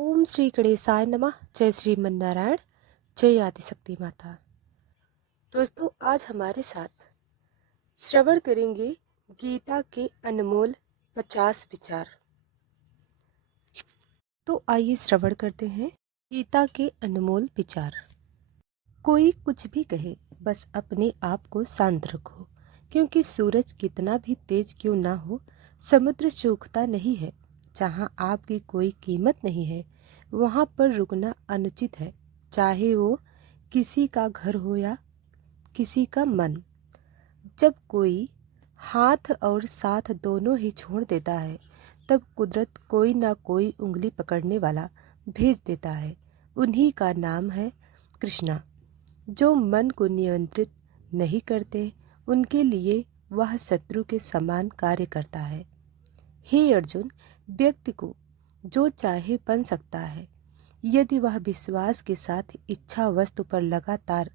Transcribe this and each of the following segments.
ओम श्री गणेशाय नमः। जय श्रीमन नारायण। जय आदिशक्ति माता। दोस्तों, आज हमारे साथ श्रवण करेंगे गीता के अनमोल 50 विचार। तो आइए श्रवण करते हैं गीता के अनमोल विचार। कोई कुछ भी कहे, बस अपने आप को शांत रखो, क्योंकि सूरज कितना भी तेज क्यों ना हो, समुद्र सूखता नहीं है। जहाँ आपकी कोई कीमत नहीं है, वहाँ पर रुकना अनुचित है, चाहे वो किसी का घर हो या किसी का मन। जब कोई हाथ और साथ दोनों ही छोड़ देता है, तब कुदरत कोई ना कोई उंगली पकड़ने वाला भेज देता है। उन्हीं का नाम है कृष्णा। जो मन को नियंत्रित नहीं करते, उनके लिए वह शत्रु के समान कार्य करता है। हे अर्जुन, व्यक्ति को जो चाहे बन सकता है, यदि वह विश्वास के साथ इच्छा वस्तु पर लगातार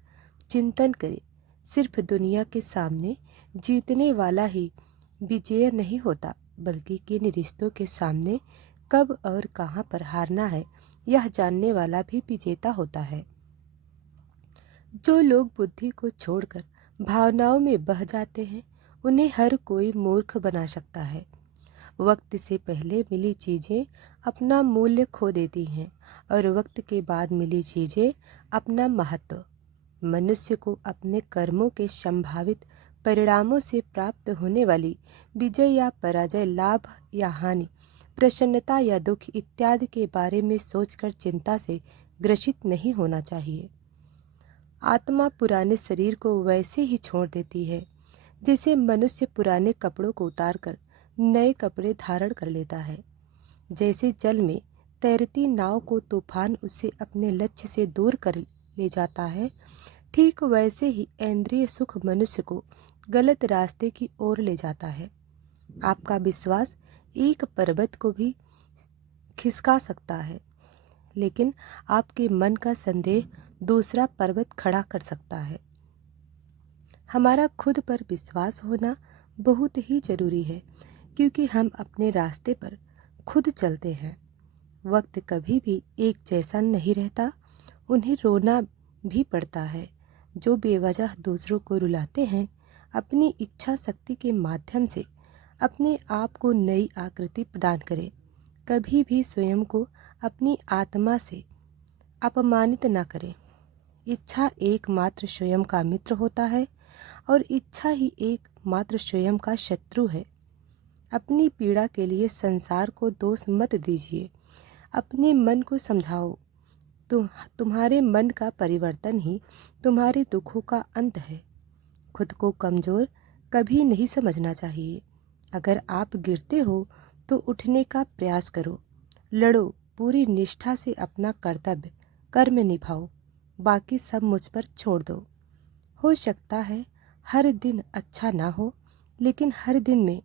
चिंतन करे। सिर्फ दुनिया के सामने जीतने वाला ही विजय नहीं होता, बल्कि किन रिश्तों के सामने कब और कहाँ पर हारना है, यह जानने वाला भी विजेता होता है। जो लोग बुद्धि को छोड़कर भावनाओं में बह जाते हैं, उन्हें हर कोई मूर्ख बना सकता है। वक्त से पहले मिली चीज़ें अपना मूल्य खो देती हैं, और वक्त के बाद मिली चीज़ें अपना महत्व। मनुष्य को अपने कर्मों के संभावित परिणामों से प्राप्त होने वाली विजय या पराजय, लाभ या हानि, प्रसन्नता या दुख इत्यादि के बारे में सोचकर चिंता से ग्रसित नहीं होना चाहिए। आत्मा पुराने शरीर को वैसे ही छोड़ देती है जैसे मनुष्य पुराने कपड़ों को उतारकर नए कपड़े धारण कर लेता है। जैसे जल में तैरती नाव को तूफान उसे अपने लक्ष्य से दूर कर ले जाता है, ठीक वैसे ही इंद्रिय सुख मनुष्य को गलत रास्ते की ओर ले जाता है। आपका विश्वास एक पर्वत को भी खिसका सकता है, लेकिन आपके मन का संदेह दूसरा पर्वत खड़ा कर सकता है। हमारा खुद पर विश्वास होना बहुत ही जरूरी है, क्योंकि हम अपने रास्ते पर खुद चलते हैं। वक्त कभी भी एक जैसा नहीं रहता, उन्हें रोना भी पड़ता है। जो बेवजह दूसरों को रुलाते हैं, अपनी इच्छा शक्ति के माध्यम से अपने आप को नई आकृति प्रदान करें। कभी भी स्वयं को अपनी आत्मा से अपमानित न करें। इच्छा एकमात्र स्वयं का मित्र होता है, और इच्छा ही एकमात्र स्वयं का शत्रु है। अपनी पीड़ा के लिए संसार को दोष मत दीजिए, अपने मन को समझाओ। तुम्हारे मन का परिवर्तन ही तुम्हारे दुखों का अंत है। खुद को कमज़ोर कभी नहीं समझना चाहिए। अगर आप गिरते हो तो उठने का प्रयास करो। लड़ो, पूरी निष्ठा से अपना कर्तव्य कर्म निभाओ, बाकी सब मुझ पर छोड़ दो। हो सकता है हर दिन अच्छा ना हो, लेकिन हर दिन में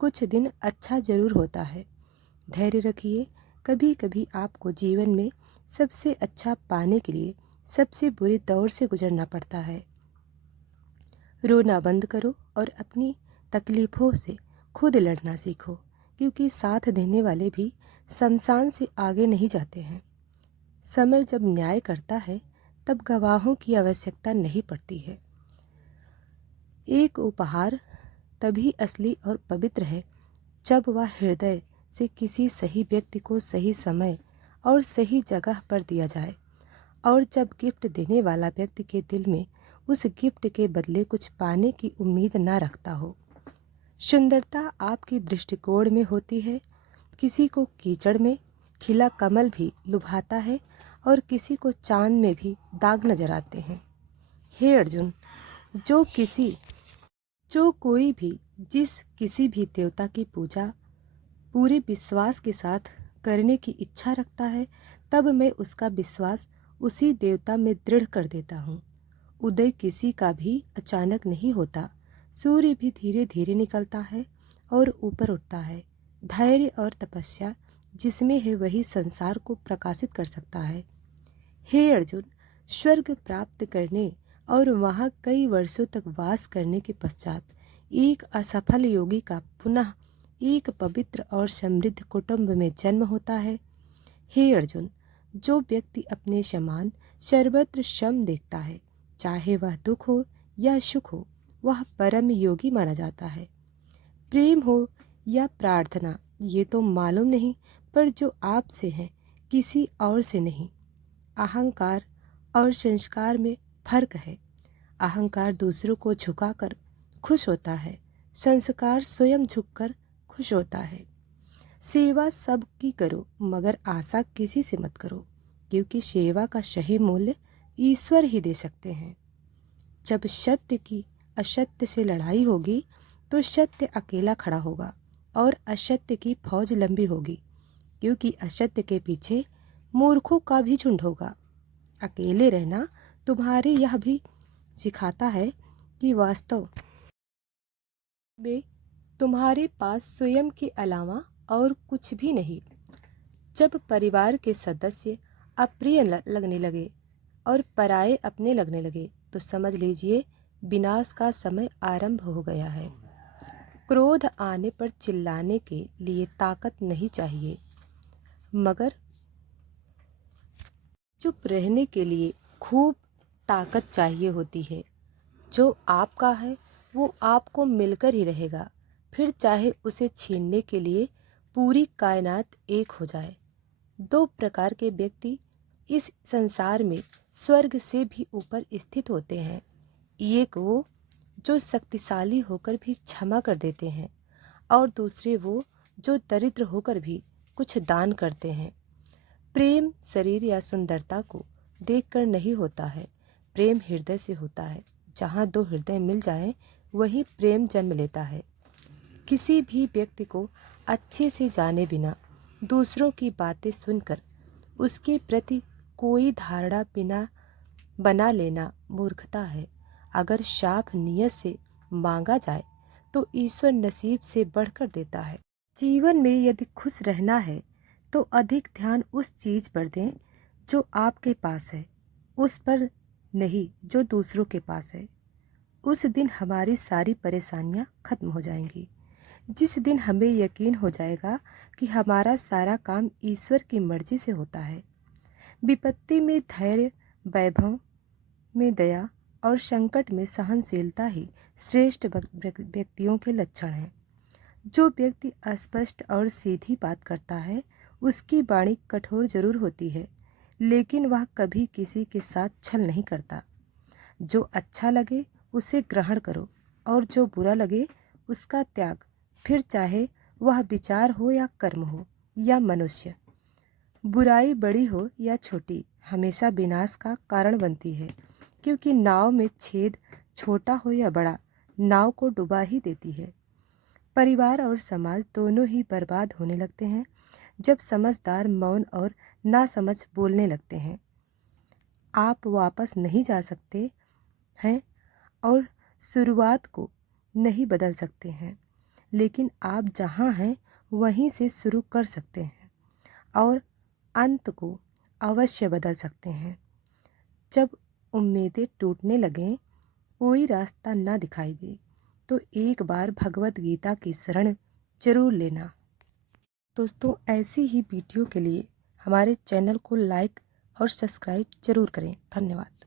कुछ दिन अच्छा जरूर होता है। धैर्य रखिए। कभी कभी आपको जीवन में सबसे अच्छा पाने के लिए सबसे बुरे दौर से गुजरना पड़ता है। रोना बंद करो और अपनी तकलीफ़ों से खुद लड़ना सीखो, क्योंकि साथ देने वाले भी शमशान से आगे नहीं जाते हैं। समय जब न्याय करता है, तब गवाहों की आवश्यकता नहीं पड़ती है। एक उपहार तभी असली और पवित्र है जब वह हृदय से किसी सही व्यक्ति को सही समय और सही जगह पर दिया जाए, और जब गिफ्ट देने वाला व्यक्ति के दिल में उस गिफ्ट के बदले कुछ पाने की उम्मीद ना रखता हो। सुंदरता आपकी दृष्टिकोण में होती है। किसी को कीचड़ में खिला कमल भी लुभाता है, और किसी को चांद में भी दाग नजर आते हैं। हे अर्जुन, जो कोई भी जिस किसी भी देवता की पूजा पूरे विश्वास के साथ करने की इच्छा रखता है, तब मैं उसका विश्वास उसी देवता में दृढ़ कर देता हूँ। उदय किसी का भी अचानक नहीं होता। सूर्य भी धीरे धीरे निकलता है और ऊपर उठता है। धैर्य और तपस्या जिसमें है, वही संसार को प्रकाशित कर सकता है। हे अर्जुन, स्वर्ग प्राप्त करने और वहाँ कई वर्षों तक वास करने के पश्चात एक असफल योगी का पुनः एक पवित्र और समृद्ध कुटुंब में जन्म होता है। हे अर्जुन, जो व्यक्ति अपने समान सर्वत्र सम देखता है, चाहे वह दुख हो या सुख हो, वह परम योगी माना जाता है। प्रेम हो या प्रार्थना ये तो मालूम नहीं, पर जो आपसे है किसी और से नहीं। अहंकार और संस्कार में फर्क है। अहंकार दूसरों को झुकाकर खुश होता है, संस्कार स्वयं झुककर खुश होता है। सेवा सबकी करो, मगर आशा किसी से मत करो, क्योंकि सेवा का सही मूल्य ईश्वर ही दे सकते हैं। जब सत्य की असत्य से लड़ाई होगी तो सत्य अकेला खड़ा होगा और असत्य की फौज लंबी होगी, क्योंकि असत्य के पीछे मूर्खों का भी झुंड होगा। अकेले रहना तुम्हारे यह भी सिखाता है कि वास्तव में तुम्हारे पास स्वयं के अलावा और कुछ भी नहीं। जब परिवार के सदस्य अप्रिय लगने लगे और पराये अपने लगने लगे तो समझ लीजिए विनाश का समय आरंभ हो गया है। क्रोध आने पर चिल्लाने के लिए ताकत नहीं चाहिए, मगर चुप रहने के लिए खूब ताकत चाहिए होती है। जो आपका है वो आपको मिलकर ही रहेगा, फिर चाहे उसे छीनने के लिए पूरी कायनात एक हो जाए। दो प्रकार के व्यक्ति इस संसार में स्वर्ग से भी ऊपर स्थित होते हैं। एक वो जो शक्तिशाली होकर भी क्षमा कर देते हैं, और दूसरे वो जो दरिद्र होकर भी कुछ दान करते हैं। प्रेम शरीर या सुंदरता को देखकर नहीं होता है, प्रेम हृदय से होता है। जहाँ दो हृदय मिल जाएं, वहीं प्रेम जन्म लेता है। किसी भी व्यक्ति को अच्छे से जाने बिना दूसरों की बातें सुनकर उसके प्रति कोई धारणा बिना बना लेना मूर्खता है। अगर साफ नियत से मांगा जाए तो ईश्वर नसीब से बढ़कर देता है। जीवन में यदि खुश रहना है तो अधिक ध्यान उस चीज पर दें जो आपके पास है, उस पर नहीं जो दूसरों के पास है। उस दिन हमारी सारी परेशानियां खत्म हो जाएंगी। जिस दिन हमें यकीन हो जाएगा कि हमारा सारा काम ईश्वर की मर्जी से होता है। विपत्ति में धैर्य, वैभव में दया और संकट में सहनशीलता ही श्रेष्ठ व्यक्तियों के लक्षण हैं। जो व्यक्ति अस्पष्ट और सीधी बात करता है उसकी वाणी कठोर जरूर होती है, लेकिन वह कभी किसी के साथ छल नहीं करता। जो अच्छा लगे उसे ग्रहण करो और जो बुरा लगे उसका त्याग, फिर चाहे वह विचार हो या कर्म हो या मनुष्य। बुराई बड़ी हो या छोटी हमेशा विनाश का कारण बनती है, क्योंकि नाव में छेद छोटा हो या बड़ा नाव को डुबा ही देती है। परिवार और समाज दोनों ही बर्बाद होने लगते हैं जब समझदार मौन और नासमझ बोलने लगते हैं। आप वापस नहीं जा सकते हैं और शुरुआत को नहीं बदल सकते हैं, लेकिन आप जहाँ हैं वहीं से शुरू कर सकते हैं और अंत को अवश्य बदल सकते हैं। जब उम्मीदें टूटने लगें, कोई रास्ता ना दिखाई दे, तो एक बार भगवत गीता की शरण जरूर लेना। दोस्तों, ऐसी ही वीडियो के लिए हमारे चैनल को लाइक और सब्सक्राइब जरूर करें। धन्यवाद।